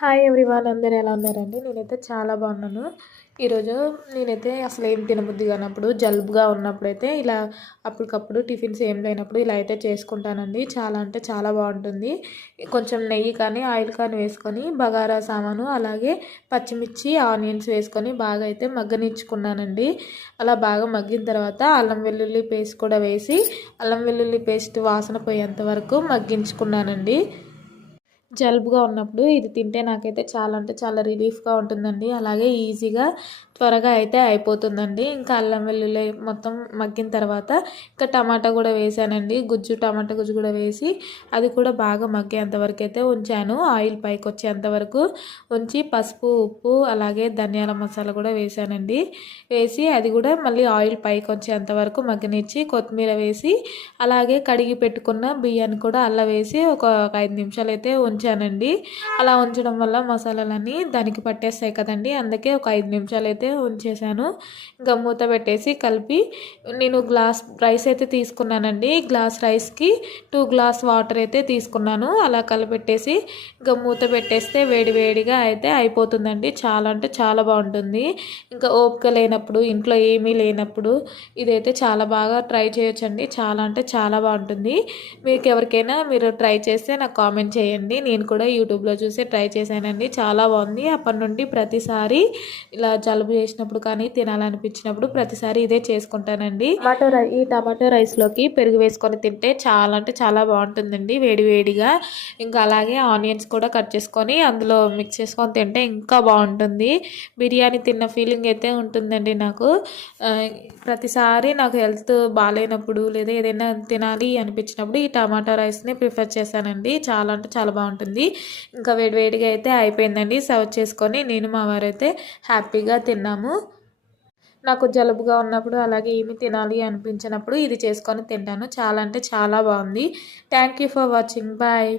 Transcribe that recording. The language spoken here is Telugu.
హాయ్ ఎవ్రీవాన్ అందరు ఎలా ఉన్నారండి? నేనైతే చాలా బాగున్నాను. ఈరోజు నేనైతే అసలు ఏం తినబుద్ధి కానప్పుడు జలుబుగా ఉన్నప్పుడైతే ఇలా అప్పటికప్పుడు టిఫిన్స్ ఏం లేనప్పుడు ఇలా అయితే చేసుకుంటానండి. చాలా అంటే చాలా బాగుంటుంది. కొంచెం నెయ్యి కానీ ఆయిల్ కానీ వేసుకొని బగారా సామాను అలాగే పచ్చిమిర్చి ఆనియన్స్ వేసుకొని బాగా అయితే మగ్గనిచ్చుకున్నానండి. అలా బాగా మగ్గిన తర్వాత అల్లం వెల్లుల్లి పేస్ట్ కూడా వేసి అల్లం వెల్లుల్లి పేస్ట్ వాసన పోయేంత వరకు మగ్గించుకున్నానండి. జలుబుగా ఉన్నప్పుడు ఇది తింటే నాకైతే చాలా అంటే చాలా రిలీఫ్గా ఉంటుందండి. అలాగే ఈజీగా త్వరగా అయితే అయిపోతుందండి. ఇంకా అల్లం వెల్లుల్లి మొత్తం మగ్గిన తర్వాత ఇంకా టమాటా కూడా వేసానండి. గుజ్జు టమాటా గుజ్జు కూడా వేసి అది కూడా బాగా మగ్గేంతవరకు అయితే ఉంచాను. ఆయిల్ పైకి వచ్చేంతవరకు ఉంచి పసుపు ఉప్పు అలాగే ధనియాల మసాలా కూడా వేసానండి. వేసి అది కూడా మళ్ళీ ఆయిల్ పైకి వచ్చేంతవరకు మగ్గనిచ్చి కొత్తిమీర వేసి అలాగే కడిగి పెట్టుకున్న బియ్యాన్ని కూడా అల్ల వేసి ఒక ఐదు నిమిషాలు అయితే ఉంచానండి. అలా ఉంచడం వల్ల మసాలాలన్నీ దానికి పట్టేస్తాయి కదండి. అందుకే ఒక ఐదు నిమిషాలు అయితే అయితే ఉంచేసాను ఇంకా మూత పెట్టేసి కలిపి నేను గ్లాస్ రైస్ అయితే తీసుకున్నానండి. గ్లాస్ రైస్కి టూ గ్లాస్ వాటర్ అయితే తీసుకున్నాను. అలా కలిపెట్టేసి ఇంకా మూత పెట్టేస్తే వేడివేడిగా అయితే అయిపోతుందండి. చాలా అంటే చాలా బాగుంటుంది. ఇంకా ఓపిక లేనప్పుడు ఇంట్లో ఏమీ లేనప్పుడు ఇదైతే చాలా బాగా ట్రై చేయొచ్చండి. చాలా అంటే చాలా బాగుంటుంది. మీకు ఎవరికైనా మీరు ట్రై చేస్తే నాకు కామెంట్ చేయండి. నేను కూడా యూట్యూబ్లో చూసి ట్రై చేశానండి. చాలా బాగుంది. అప్పటి నుండి ప్రతిసారి ఇలా జలుబు చేసినప్పుడు కానీ తినాలనిపించినప్పుడు ప్రతిసారి ఇదే చేసుకుంటానండి. టమాటో రై ఈ టమాటో రైస్లోకి పెరుగు వేసుకొని తింటే చాలా అంటే చాలా బాగుంటుందండి వేడివేడిగా ఇంకా అలాగే ఆనియన్స్ కూడా కట్ చేసుకొని అందులో మిక్స్ చేసుకొని తింటే ఇంకా బాగుంటుంది. బిర్యానీ తిన్న ఫీలింగ్ అయితే ఉంటుందండి నాకు. ప్రతిసారి నాకు హెల్త్ బాగాలేనప్పుడు లేదా ఏదైనా తినాలి అనిపించినప్పుడు ఈ టమాటో రైస్ని ప్రిఫర్ చేశానండి. చాలా అంటే చాలా బాగుంటుంది. ఇంకా వేడివేడిగా అయితే అయిపోయిందండి. సర్వ్ చేసుకొని నేను మా వారైతే హ్యాపీగా తిన్నాను తింటాము నాకు జలుబుగా ఉన్నప్పుడు అలాగే ఏమి తినాలి అనిపించినప్పుడు ఇది చేసుకొని తింటాను. చాలా అంటే చాలా బాగుంది. Thank you for watching bye